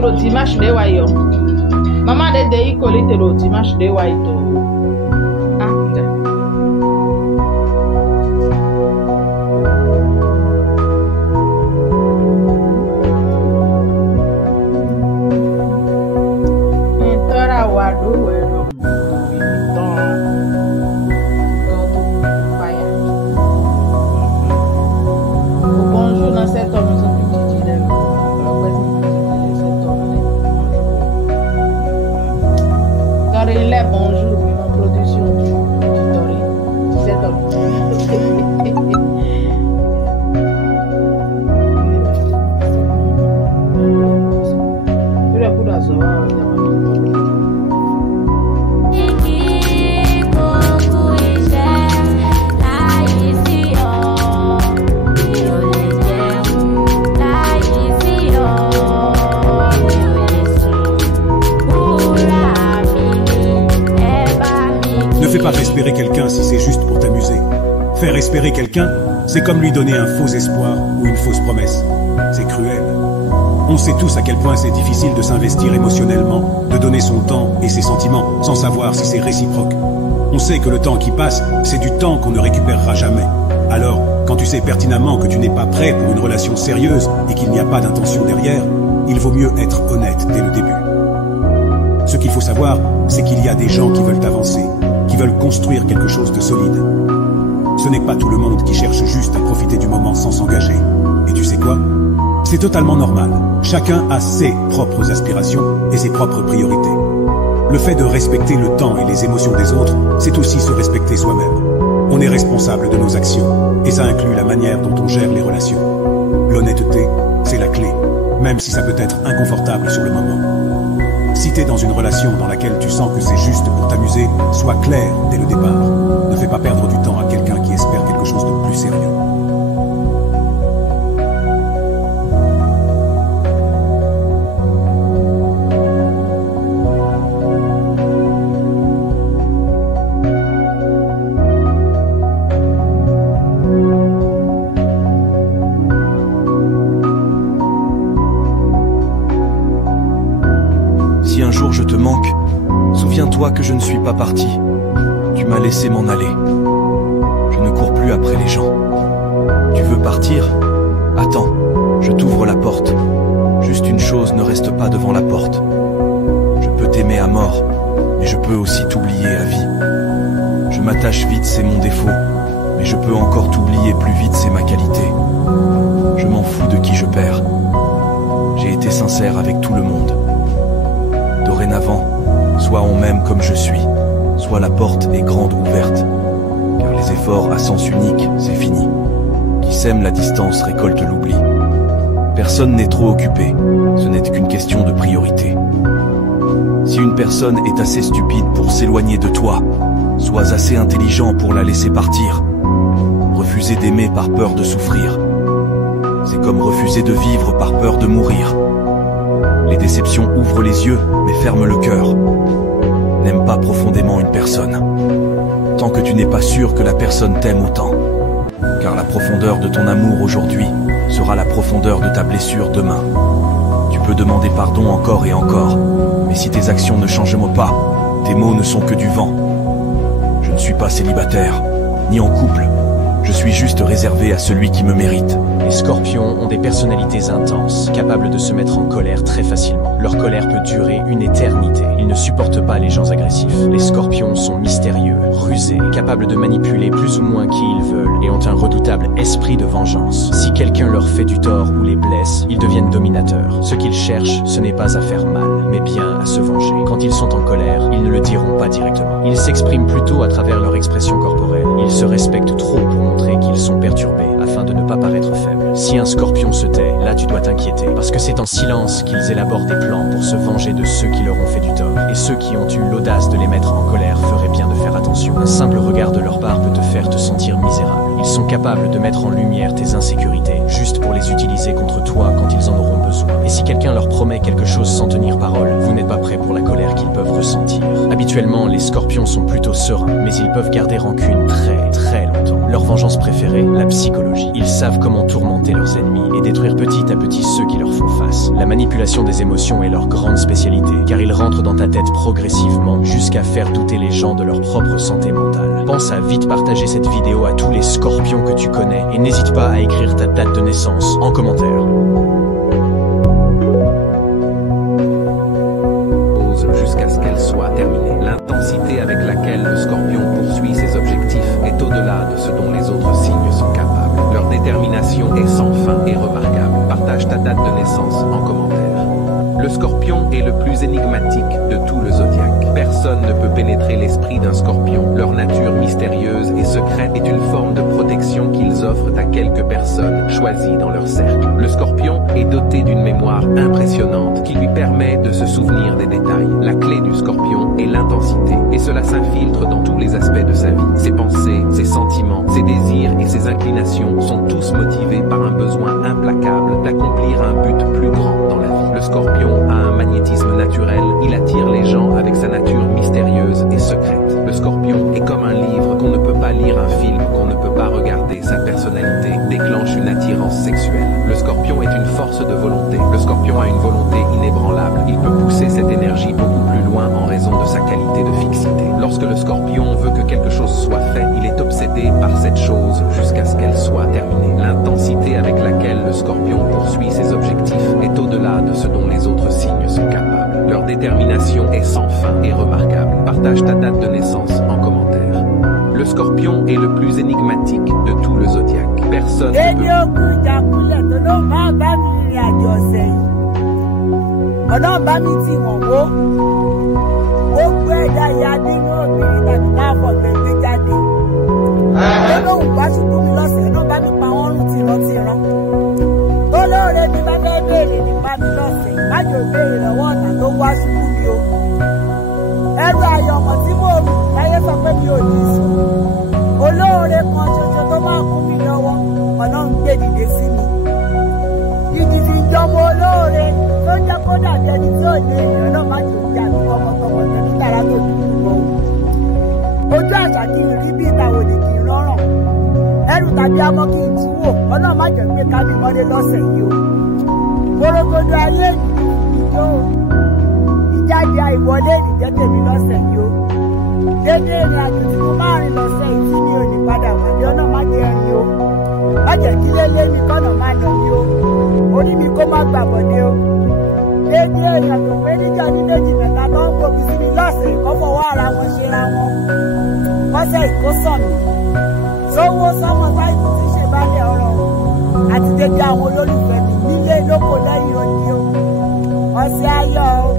litero dimanche de wayo. Maman de iko litero dimanche de wayo. Ah, putain. Entora wadu wero. Bonjour dans cette homme. Il est bonjour, ma production du Tori. C'est top. Ne fais pas espérer quelqu'un si c'est juste pour t'amuser. Faire espérer quelqu'un, c'est comme lui donner un faux espoir ou une fausse promesse. C'est cruel. On sait tous à quel point c'est difficile de s'investir émotionnellement, de donner son temps et ses sentiments sans savoir si c'est réciproque. On sait que le temps qui passe, c'est du temps qu'on ne récupérera jamais. Alors, quand tu sais pertinemment que tu n'es pas prêt pour une relation sérieuse et qu'il n'y a pas d'intention derrière, il vaut mieux être honnête dès le début. Ce qu'il faut savoir, c'est qu'il y a des gens qui veulent avancer, qui veulent construire quelque chose de solide. Ce n'est pas tout le monde qui cherche juste à profiter du moment sans s'engager. Et tu sais quoi? C'est totalement normal. Chacun a ses propres aspirations et ses propres priorités. Le fait de respecter le temps et les émotions des autres, c'est aussi se respecter soi-même. On est responsable de nos actions, et ça inclut la manière dont on gère les relations. L'honnêteté, c'est la clé, même si ça peut être inconfortable sur le moment. Si t'es dans une relation dans laquelle tu sens que c'est juste pour t'amuser, sois clair dès le départ. Ne fais pas perdre du temps à quelqu'un qui espère quelque chose de plus sérieux. Si un jour je te manque, souviens-toi que je ne suis pas parti. Tu m'as laissé m'en aller. Je ne cours plus après les gens. Tu veux partir? Attends, je t'ouvre la porte. Juste une chose, ne reste pas devant la porte. Je peux t'aimer à mort, mais je peux aussi t'oublier à vie. Je m'attache vite, c'est mon défaut, mais je peux encore t'oublier plus vite, c'est ma qualité. Je m'en fous de qui je perds. J'ai été sincère avec tout le monde. Dorénavant, soit on m'aime comme je suis, soit la porte est grande ouverte. Car les efforts à sens unique, c'est fini. Qui sème la distance récolte l'oubli. Personne n'est trop occupé, ce n'est qu'une question de priorité. Si une personne est assez stupide pour s'éloigner de toi, sois assez intelligent pour la laisser partir. Refuser d'aimer par peur de souffrir, c'est comme refuser de vivre par peur de mourir. Les déceptions ouvrent les yeux, mais ferment le cœur. N'aime pas profondément une personne, tant que tu n'es pas sûr que la personne t'aime autant. Car la profondeur de ton amour aujourd'hui sera la profondeur de ta blessure demain. Tu peux demander pardon encore et encore, mais si tes actions ne changent pas, tes mots ne sont que du vent. Je ne suis pas célibataire, ni en couple. Je suis juste réservé à celui qui me mérite. Les scorpions ont des personnalités intenses, capables de se mettre en colère très facilement. Leur colère peut durer une éternité. Ils ne supportent pas les gens agressifs. Les scorpions sont mystérieux, rusés, capables de manipuler plus ou moins qui ils veulent et ont un redoutable esprit de vengeance. Si quelqu'un leur fait du tort ou les blesse, ils deviennent dominateurs. Ce qu'ils cherchent, ce n'est pas à faire mal, mais bien à se venger. Quand ils sont en colère, ils ne le diront pas directement. Ils s'expriment plutôt à travers leur expression corporelle. Ils se respectent trop pour montrer qu'ils sont perturbés afin de ne pas paraître faibles. Si un scorpion se tait, là tu dois t'inquiéter, parce que c'est en silence qu'ils élaborent des plans pour se venger de ceux qui leur ont fait du tort. Et ceux qui ont eu l'audace de les mettre en colère feraient bien de faire attention. Un simple regard de leur part peut te faire te sentir misérable. Ils sont capables de mettre en lumière tes insécurités, juste pour les utiliser contre toi quand ils en auront besoin. Et si quelqu'un leur promet quelque chose sans tenir parole, vous n'êtes pas prêt pour la colère qu'ils peuvent ressentir. Habituellement, les scorpions sont plutôt sereins, mais ils peuvent garder rancune très longtemps. Leur vengeance préférée, la psychologie. Ils savent comment tourmenter leurs ennemis et détruire petit à petit ceux qui leur font face. La manipulation des émotions est leur grande spécialité, car ils rentrent dans ta tête progressivement jusqu'à faire douter les gens de leur propre santé mentale. Pense à vite partager cette vidéo à tous les scorpions que tu connais et n'hésite pas à écrire ta date de naissance en commentaire. Jusqu'à ce qu'elle soit terminée. L'intensité avec laquelle le scorpion poursuit ses objectifs est au-delà de ce dont les autres signes sont capables. Leur détermination est sans fin et remarquable. Partage ta date de naissance en commentaire. Le scorpion est le plus énigmatique de tout le zodiaque. Personne ne peut pénétrer l'esprit d'un scorpion. Leur nature mystérieuse et secrète est une forme de protection qu'ils offrent à quelques personnes choisies dans leur cercle. Le scorpion est doté d'une mémoire impressionnante qui lui permet de se souvenir des détails. La clé du scorpion est l'intensité et cela s'infiltre dans tous les aspects de sa vie. Ses pensées, ses sentiments, ses désirs et ses inclinations sont tous motivés par un besoin implacable d'accomplir un but plus grand dans la vie. Le scorpion a un magnétisme naturel, il attire les gens avec sa nature mystérieuse et secrète. Le scorpion est comme un livre qu'on ne peut pas lire, un film qu'on ne peut pas regarder. Sa personnalité déclenche une attirance sexuelle. Le scorpion est une force de volonté. Le scorpion a une volonté inébranlable. Il peut pousser cette énergie beaucoup plus loin en raison de sa qualité de fixité. Lorsque le scorpion veut que quelque chose soit fait, il est obsédé par cette chose jusqu'à ce qu'elle soit terminée. L'intensité avec laquelle le scorpion poursuit ses objectifs est au-delà de ce dont les autres signes sont capables. Leur détermination est sans fin et remarquable. Partage ta date de naissance en commentaire. Le scorpion est le plus énigmatique de tout le zodiaque. Personne ne peut... ẹrù ayọ̀mọ̀ tí mo rù láyé sọ pé mi ò ní sùn olóore kan ṣoṣo tó máa kún mi lọ́wọ́ ọ̀nà ń gbé dìde sí mi ìdìdì ìjọba olóore tó jẹ́ kó dàbí ẹni tí ò lè ènìyàn náà má jò jà ní tọmọtọmọ tẹ̀lé tààrà tó dùn mọ́ ojú àṣà kì í rí bí ìtàwọ̀ lè kì í rọrùn ẹrù tàbí amọ́ kì í túwò ọ̀nà má jẹ́ pé kábí mọ́lé lọ́sẹ̀ yìí o gbòrògbòdò ayé ìjó jáde àìwọlé ìjẹ́ tèmi lọ́sẹ̀ yìí o dédé ìrìn àjò tí mo máa rìn lọ́sẹ̀ yìí tí mi ò ní padà wọ̀ bí ọ̀nà má jẹ́ rìn o má jẹ́ kí lélé mi kọ́nà má nà mí o orí mi kó má gbàbọ̀dé o dédé èèyàn tó pé níjà ní méjì mẹ́ta tó ń gbòbí sí mi lọ́sẹ̀ ìkọ́ fọwọ́ ara wọn ṣera wọn kọ́sẹ̀ ìkósàn mi sówó sọ́mọ sáìkù tí ṣe bálẹ̀ ọ̀rọ̀ àti dédé àwọn olólùfẹ́ mi nílé lóko lẹ́yìn odi o ọ̀sẹ̀ ayọ̀ o.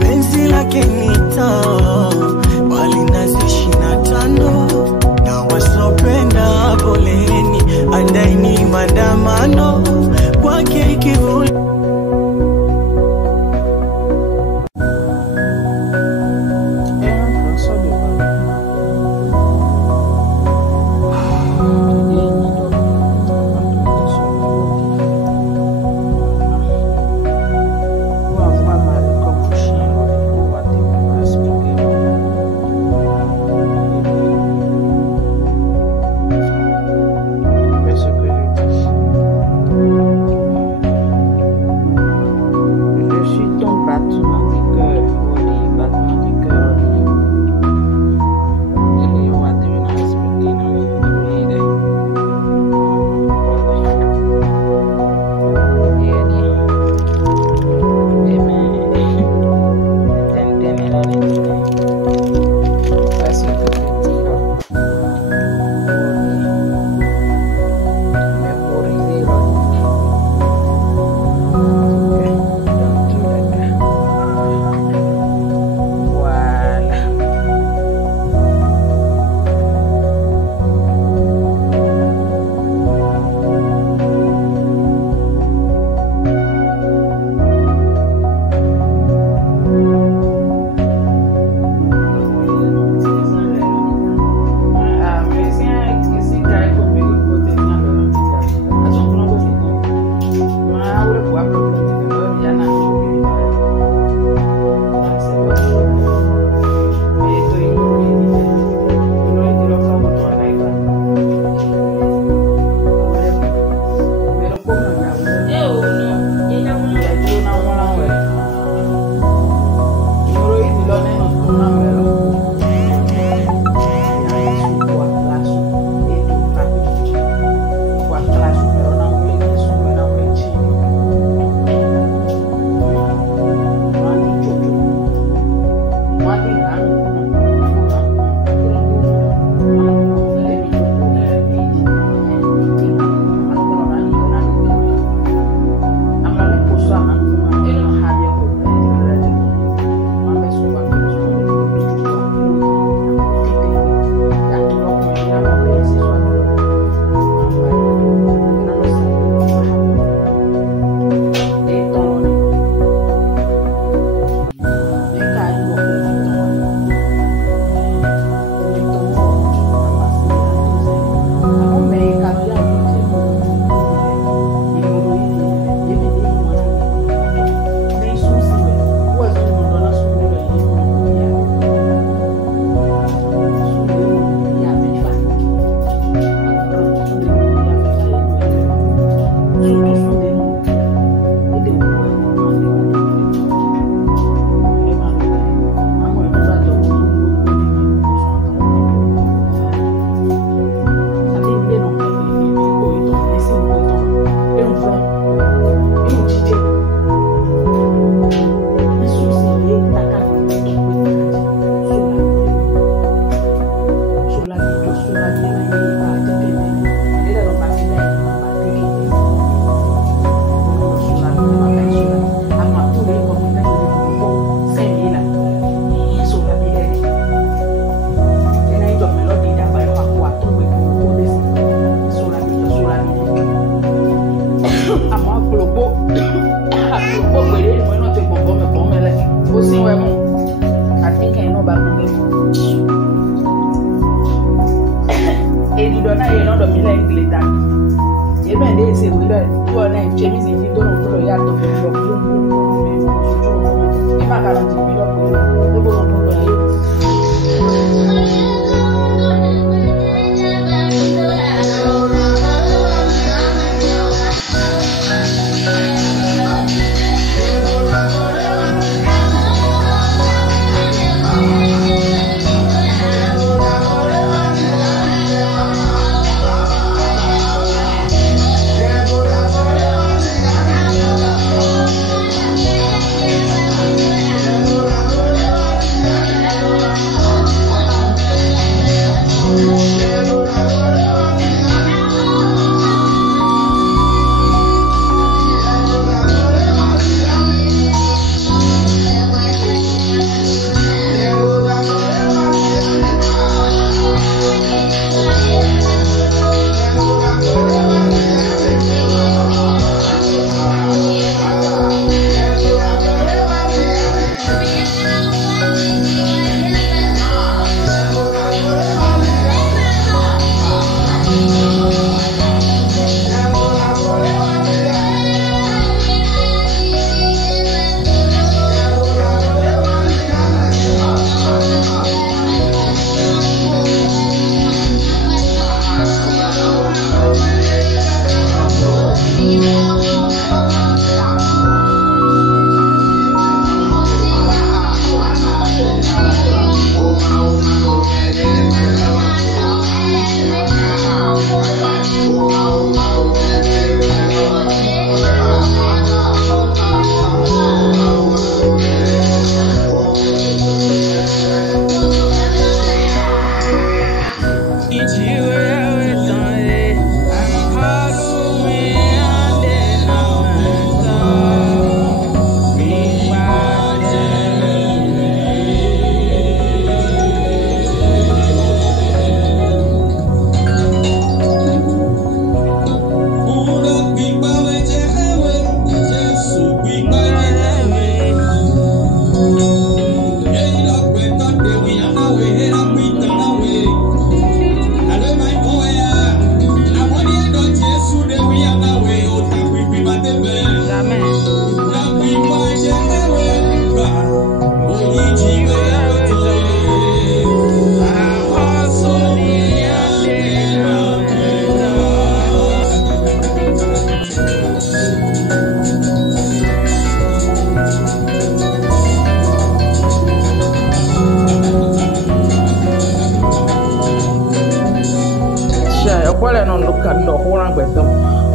Penzi lake nita wali nazi 25 Et il donne à un autre mille inglétan. Et bien, c'est oui, tu en as une chemise qui donne au bout de yard de et ma garantie, le bon Wala non lokan do horan gbetam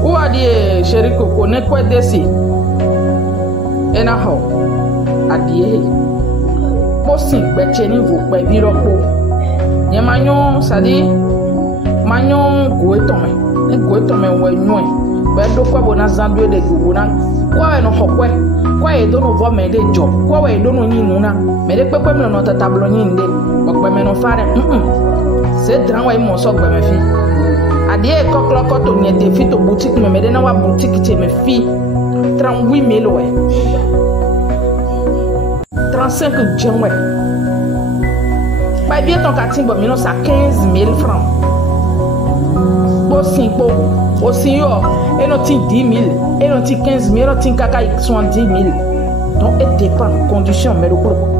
o adie sheri koko ne kwa desi ena ho adie posin gbeche ni vo pe bi ropo ye manyo sadi manyo goetome ne goetome we nyoe be do kwa bona zando de gubona kwa no hokwe kwa e do no vo me de job kwa we do no nyinu na me de pepe me no tatablo nyinde okpe me no fare c'est dran wa mo so gbe me fi adie kokloko to nyete fi to boutique me de na wa boutique ti me fi 38 000 ouais 35 djem ouais ba bien ton katin bo mi no sa 15 000 francs bo simpo o siyo et non ti 10 000 et non ti 15 000 non ti kaka 70 000 donc et dépend condition mais le groupe.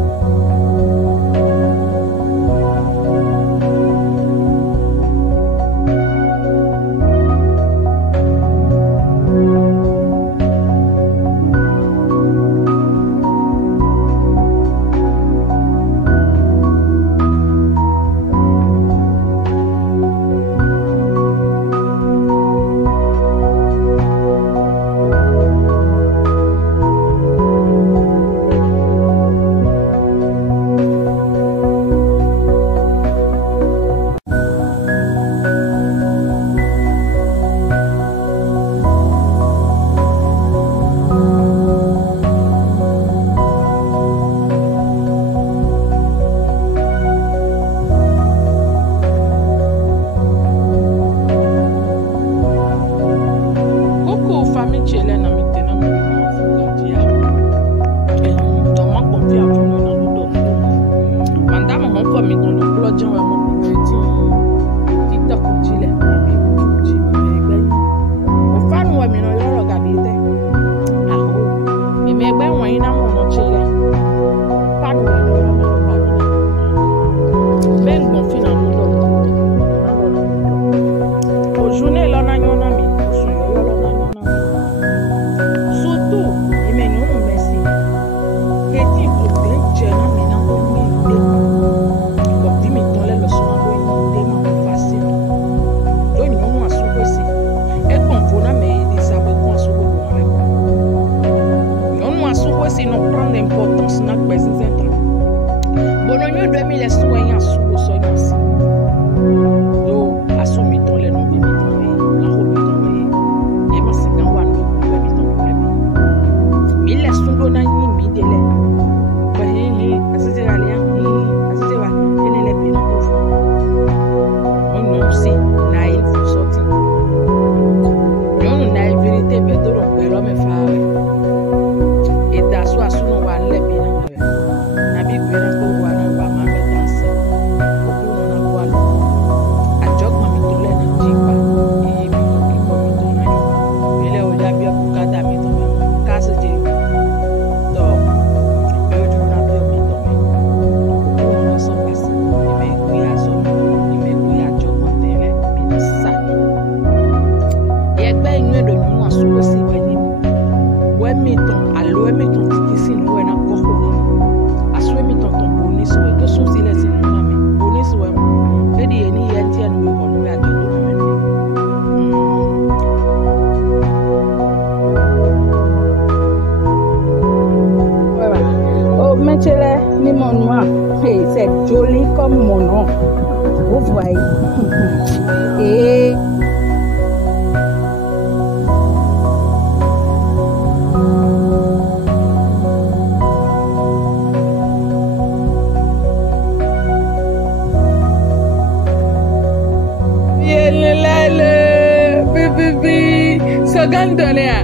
gantone ya.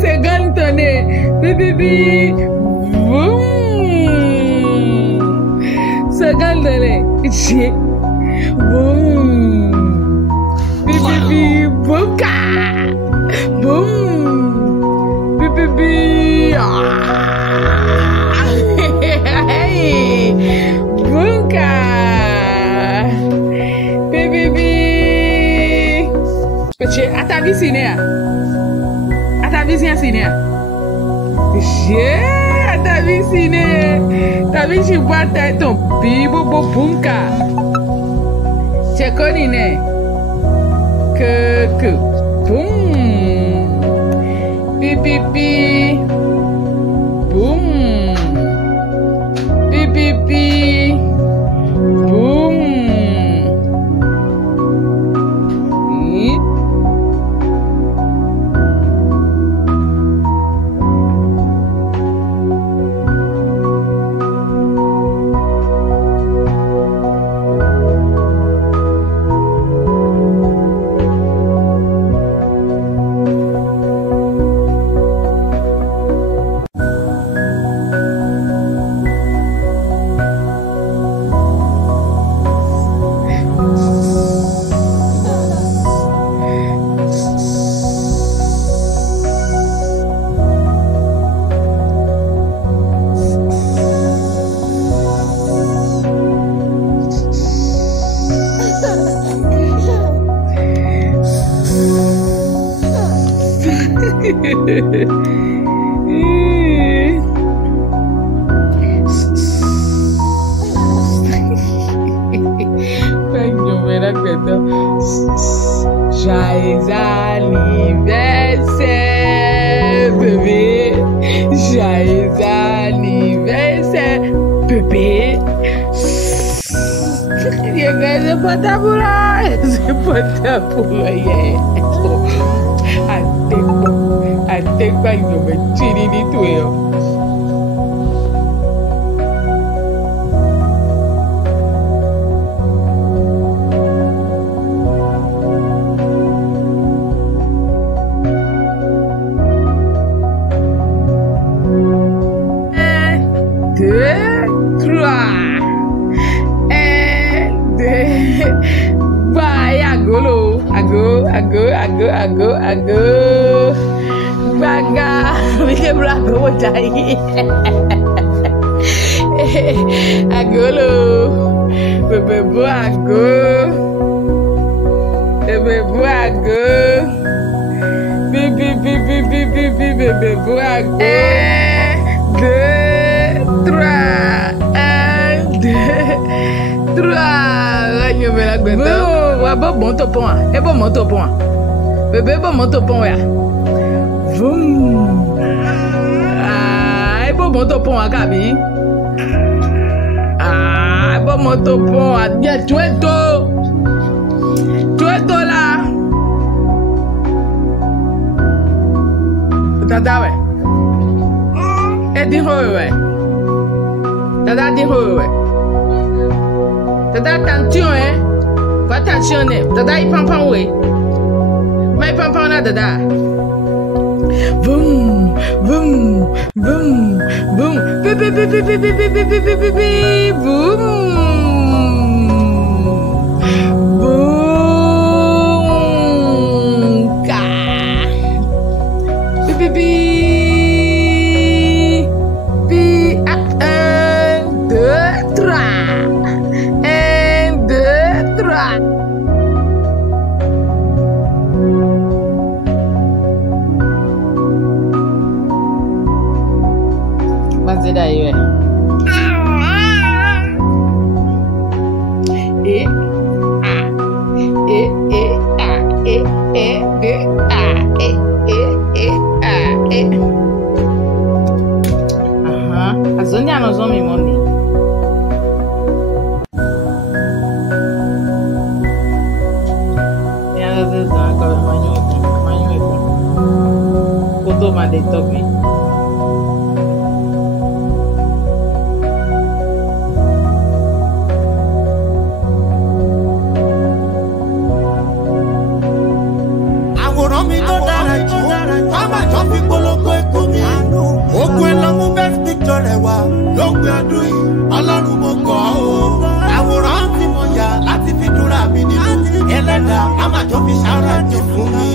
C'est gantone. Bibi. C'est gantone. Ici. Boum. Bibi. Boka. Boum. Bibi. Hey. Boka. À ta vie, c'est né. À ta vie, c'est né. À ta vie, c'est né. Ta vie, je vois ton bibo bunka. C'est connu, né. Que. Boum. Pipi. Boum. Pipi. Boum. Joyeux anniversaire, bébé. Joyeux anniversaire, bébé. C'est pas ta boula. C'est pas ta boula. Até quando me tire de tuyo. Ago. Baga, bikin belagu wajai. Ago lo, bebebu ago, bibi bebebu ago. 1, 2, 3, 1, 2, 3. Ranyo belak betul. Wah, bon topon. Bon montopon. Bébé, bon montopon, ya. Vroom. Bon montopon, akabi. Bon montopon, bien, tu es là. Tata, ouais. Et dis, ouais. Tata, dis, ouais. Tata, attention, hein. Pas attention, hein. Tata, il prend pas, ouais. Mais papa on a dada. Boum, boum, boum, boum, boum, boum, ka, pi, 1, 2, 3, 1, 2, 3. Masih dah ya. Azonnya nozomi moni. Ya zezan kalau manyu itu. Foto made topi. tó fi ṣàràjò fún mi.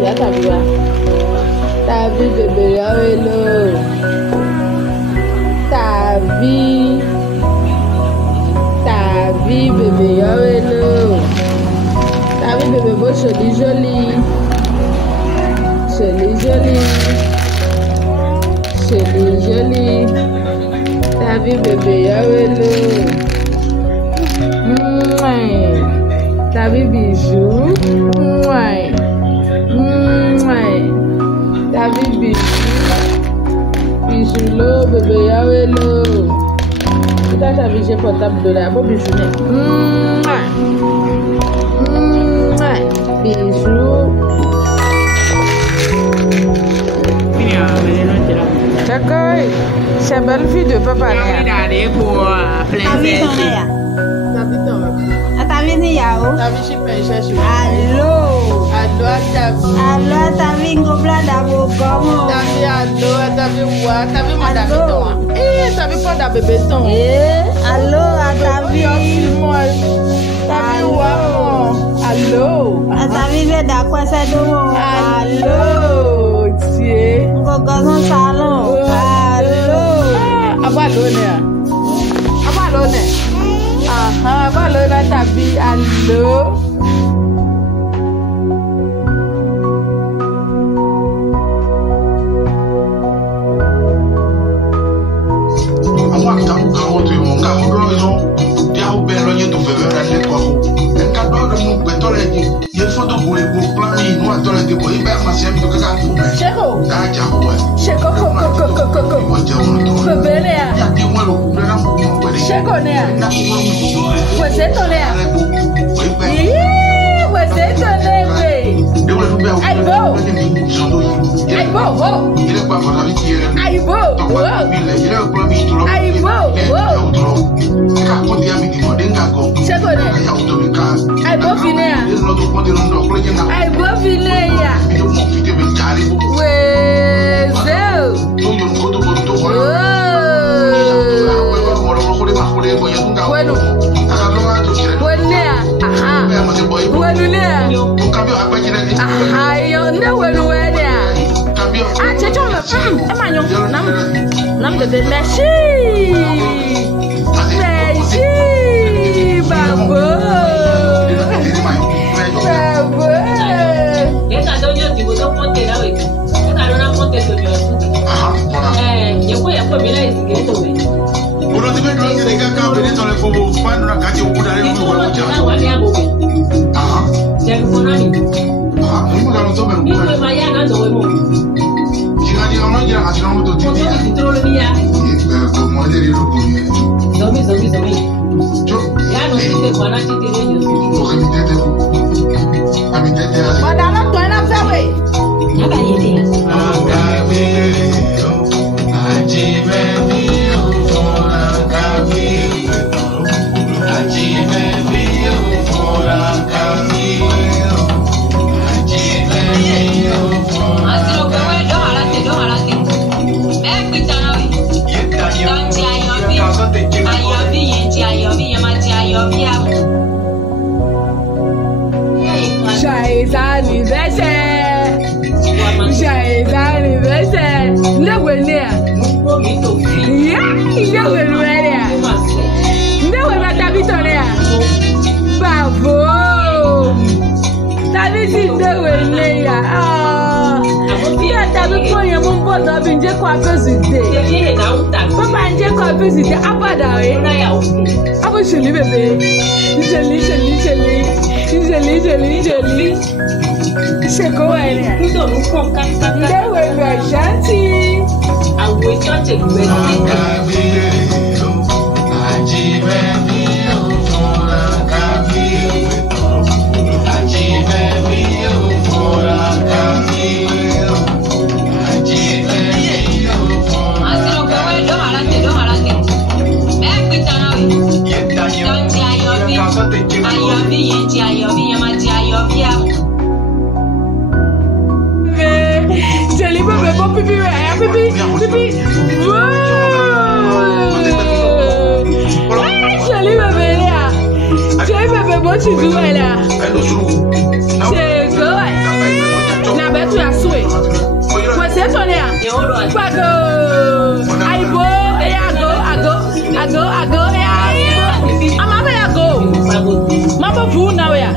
ya tabiwa. Tabi bébé yawelo. Tabi bébé yawelo. Tabi bébé beau joli joli. Joli joli. Joli joli. Tabi bébé yawelo. Tabi bijou. Tabi bijou. Bijou lo bébé yawelo. Kita tabi j'ai portable de la beau bijou ne. Bijou. D'accord. C'est belle fille de papa. Allo, tabi ngobla dabo gomo. Tabi madame. Tabi pas da bébé ton. Allo, tabi allo. Tabi ve da quoi ça domo. Allo, tiens. Gogo salon. Allo. Abalone. Abalone tabi allo. Bago. Aibo. Ago. Amama go. Mama fu now ya.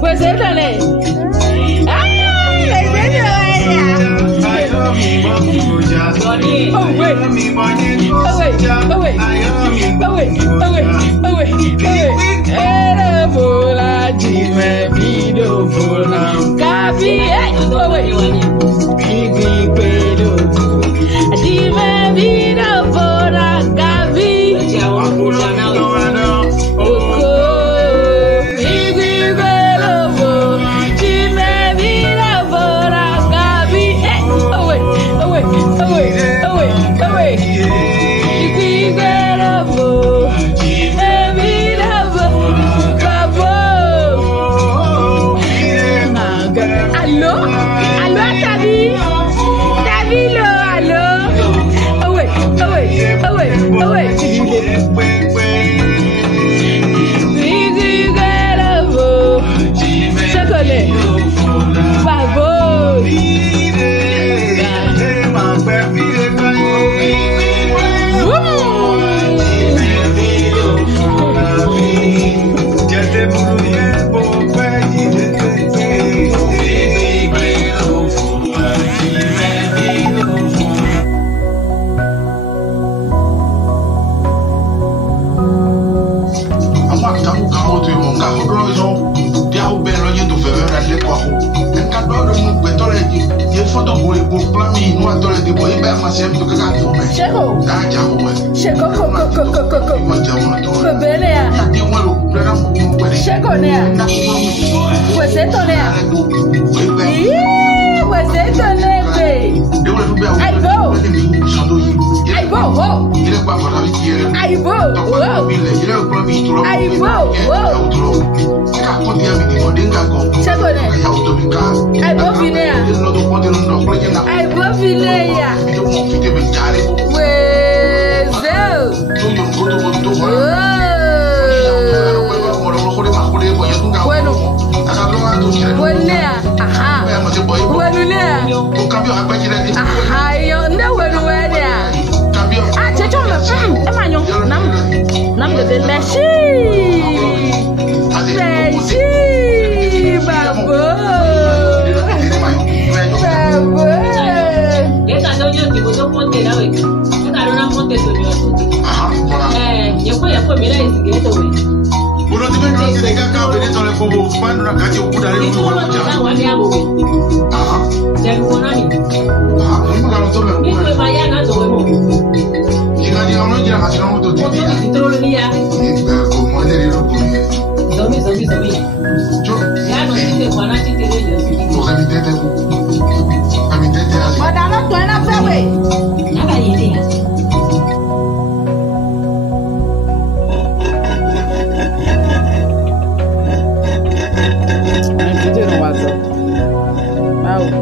Pues étale.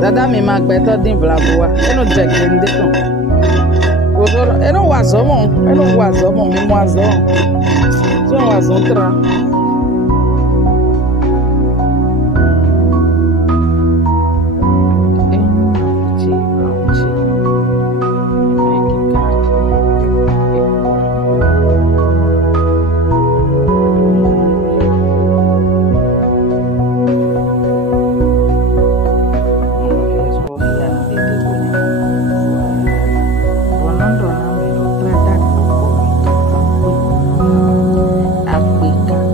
Dada mi ma gbẹtọ dín blaboa ẹnu jẹ gbẹndé kan òdòdó ẹnu wà zọmọ mi mú azọ tí wọn wà zọ tra. Africa.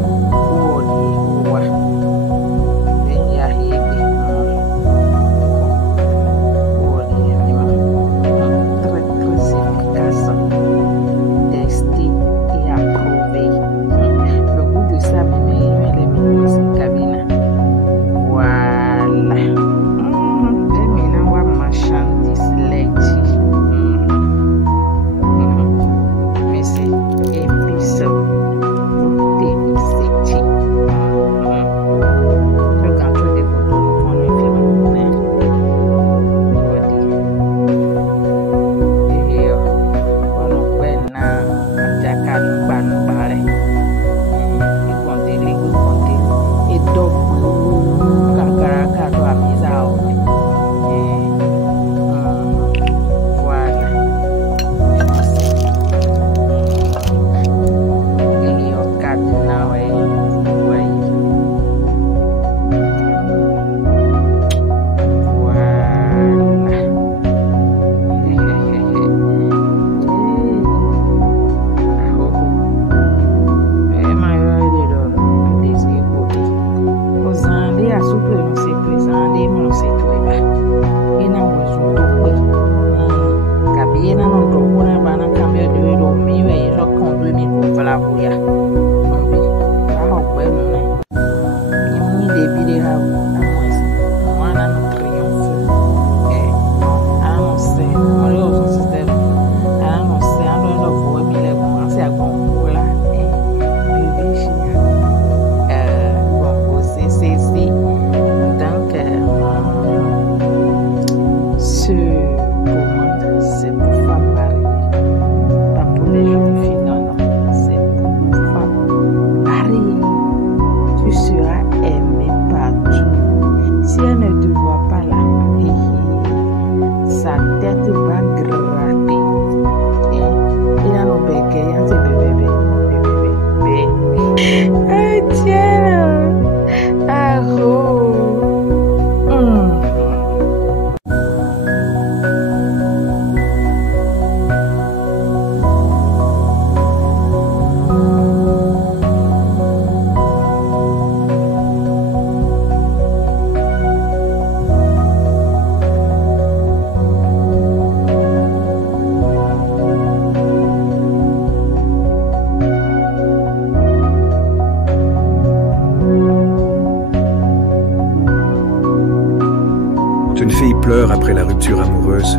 pleure après la rupture amoureuse,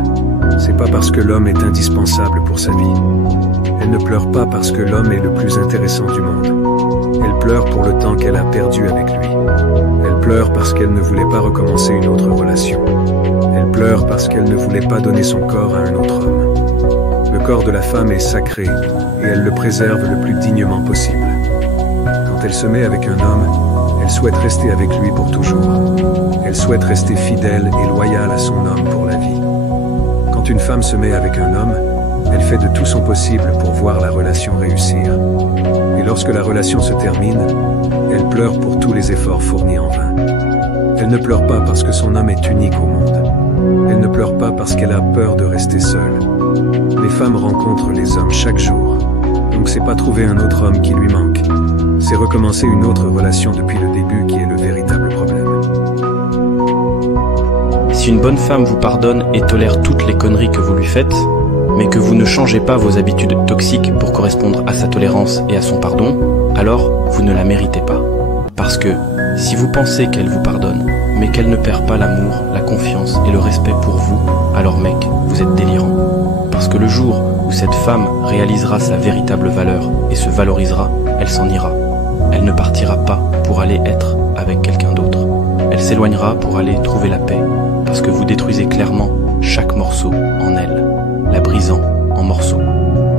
c'est pas parce que l'homme est indispensable pour sa vie. Elle ne pleure pas parce que l'homme est le plus intéressant du monde. Elle pleure pour le temps qu'elle a perdu avec lui. Elle pleure parce qu'elle ne voulait pas recommencer une autre relation. Elle pleure parce qu'elle ne voulait pas donner son corps à un autre homme. Le corps de la femme est sacré et elle le préserve le plus dignement possible. Quand elle se met avec un homme, elle souhaite rester avec lui pour toujours. Elle souhaite rester fidèle et loyale à son homme pour la vie. Quand une femme se met avec un homme, elle fait de tout son possible pour voir la relation réussir. Et lorsque la relation se termine, elle pleure pour tous les efforts fournis en vain. Elle ne pleure pas parce que son homme est unique au monde. Elle ne pleure pas parce qu'elle a peur de rester seule. Les femmes rencontrent les hommes chaque jour. Donc c'est pas trouver un autre homme qui lui manque. C'est recommencer une autre relation depuis le début qui est le véritable problème. Si une bonne femme vous pardonne et tolère toutes les conneries que vous lui faites, mais que vous ne changez pas vos habitudes toxiques pour correspondre à sa tolérance et à son pardon, alors vous ne la méritez pas. Parce que si vous pensez qu'elle vous pardonne, mais qu'elle ne perd pas l'amour, la confiance et le respect pour vous, alors mec, vous êtes délirant. Parce que le jour où cette femme réalisera sa véritable valeur et se valorisera, elle s'en ira. Elle ne partira pas pour aller être avec quelqu'un d'autre. Elle s'éloignera pour aller trouver la paix, parce que vous détruisez clairement chaque morceau en elle, la brisant en morceaux.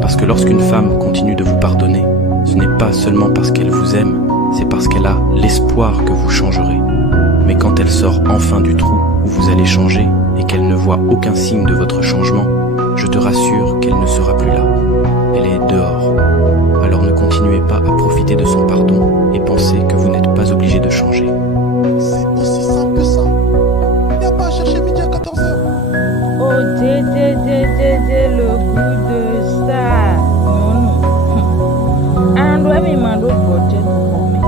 Parce que lorsqu'une femme continue de vous pardonner, ce n'est pas seulement parce qu'elle vous aime, c'est parce qu'elle a l'espoir que vous changerez. Mais quand elle sort enfin du trou où vous allez changer et qu'elle ne voit aucun signe de votre changement, je te rassure qu'elle ne sera plus là. Elle est dehors. Alors ne continuez pas à profiter de son pardon et pensez que vous n'êtes pas obligé de changer. C'est aussi simple que ça. Il n'y a pas à chercher midi à 14h. Oh, le goût de ça. Non. Ando mi mando bote kome.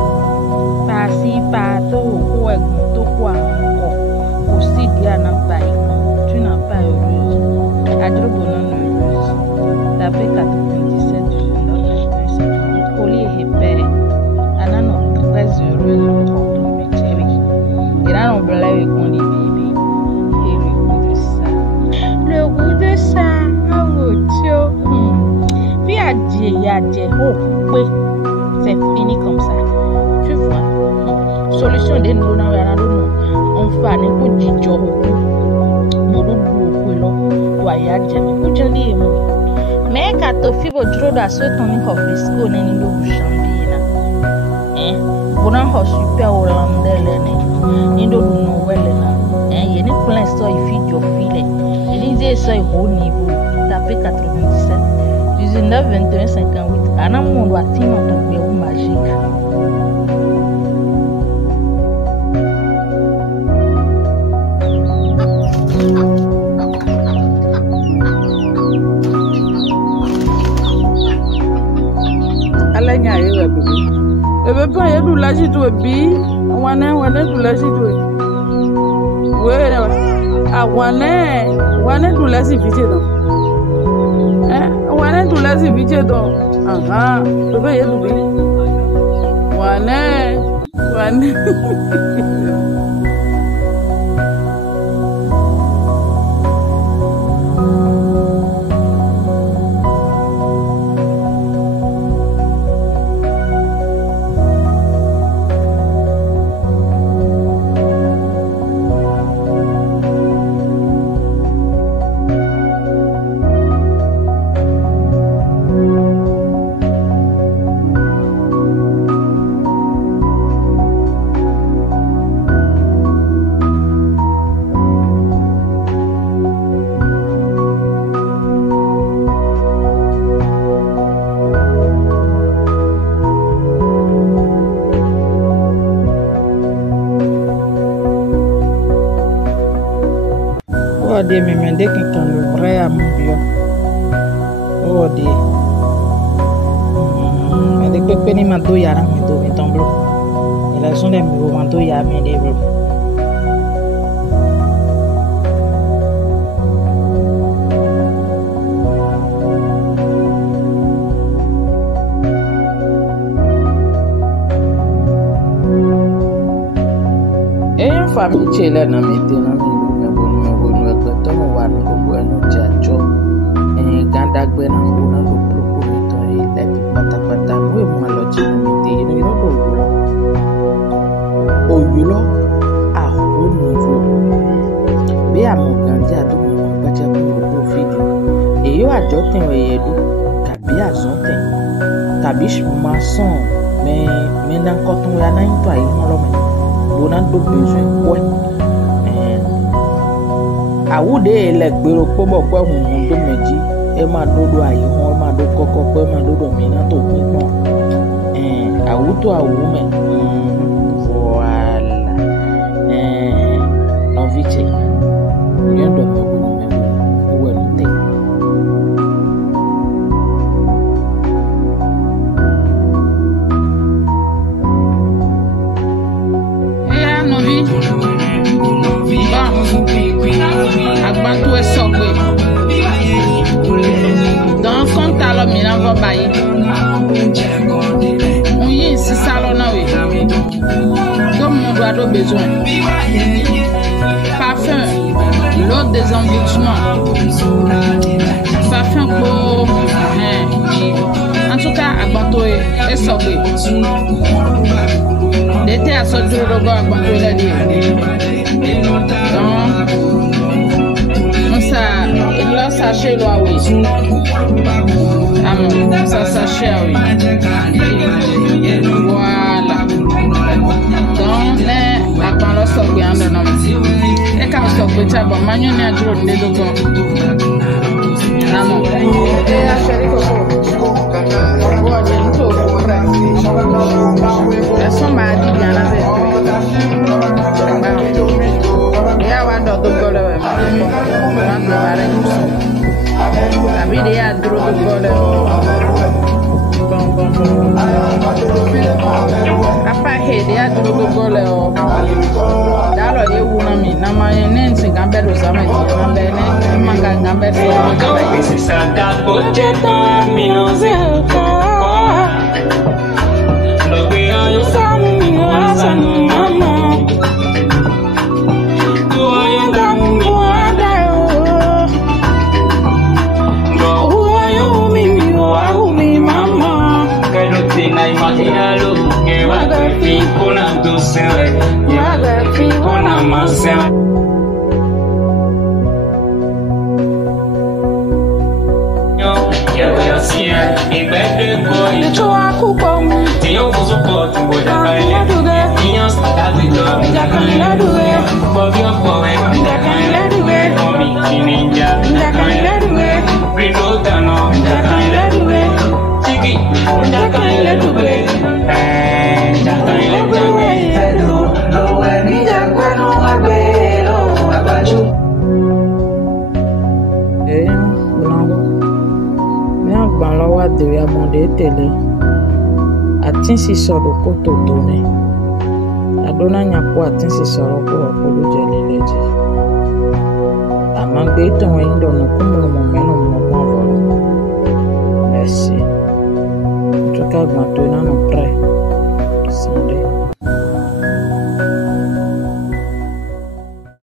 Pasi pato ou egunto kwa encore. Aussi dia n'a pas eu. Tu n'as pas heureuse. Adro bonon heureuse. Tapé 97 du 9 Collier et père. Anano très heureuse. Et là on blague qu'on dit bébé. Et le goût de ça. Puis à dire, oh, oui, c'est fini comme ça. Tu vois, solution de nous, on fait un coup de job, mais quand tu fais votre droit, ce ton office, on est une double chambine. On a super hollandais, il doit nous voir. Il y a une plein de filles qui ont filé. Il disait ça au haut niveau. Tapé 97, 19, 21, 58. Un amour doit être un bureau magique. Allez, n'y a eu un bébé. Le bébé, il y a du lagi de bébé. On a du lagi de. Oui, ah, on a du lagi de. Wane tulazi biche do. Aha, bebe yedu bi. Wane. Oh, Dieu, mais dès que quand le vrai amour vient, oh, Dieu. Mais dès que penny m'a douillé à la main, il tombe. Il a son ami au manteau, il a mis des bleus. Et une famille qui est là dans mes têtes, dagbe na ko na lo proko mi to e le patapata no e mo lo ji mi te ni ro do oyulo a ho nivo bí àmọ̀gànjẹ́ àdúgbò pẹ́jẹ́ kún gbogbo fídíò èyí àjọtẹ̀ ẹ̀yẹ̀dú tàbí àzọ́tẹ̀ tàbí máa sàn mẹ́nàkọ́tún ya náà ń tọ́ àyè wọn lọ́mọ gbóná dóbi oṣù ẹ̀kọ́ ẹ̀ àwùdé ilẹ̀ gbèrò pọ́bọ̀ pẹ́ hùhùn tó méjì ẹ máa dódó àyè wọn ẹ máa dó kọ́kọ́ pé ẹ máa dódó mìíràn tó pín pọ́n àwùtò àwùmẹ̀ wàhálà nọ́fíìtì. Yendo uwe nte eya novi ba agbanto esogbe dans compte alors mina va bayi on yi insista lo na we comme on doit do besoin parfum l'eau des envoûtements parfum pour en tout cas agbanto et sobé l'été à sortir de l'eau agbanto la dit donc ça il l'a sachet là oui ça sachet oui voilà donc les agbanto sobé en non e ka so pe ta ba manyo ni aduro ne dogo namo e a sheri ko wo je nto fura e so ma di yana be ya wa do dogo le we ma do bare abi de ya aduro dogo le apa he de ya aduro dogo le o dalo ye wuna mi na ma ne nsi gambe do sama ti gambe ne manga gambe do gambe si santa poche to mi no se ko lo que yo samu mi no asanu mama tu ayo gamu mi wada o ayo mi wa mi mama pero tina imaginalo que va a fin con la dulce Kona masa yo ya sia ibede boy to akupo ti o buzo po timbo da kai niyan sta ti do da kai la duwe bo bi o po e da kai la duwe o mi ninja da kai la duwe brindo tano da kai la duwe chiki da kai la duwe da kai la duwe de amande tele atinsi sọ̀rọ̀ ko toto ne adona nya ko atinsi sọ̀rọ̀ ko apolo jele leje amagbe ton yin do no kumu mo meno mo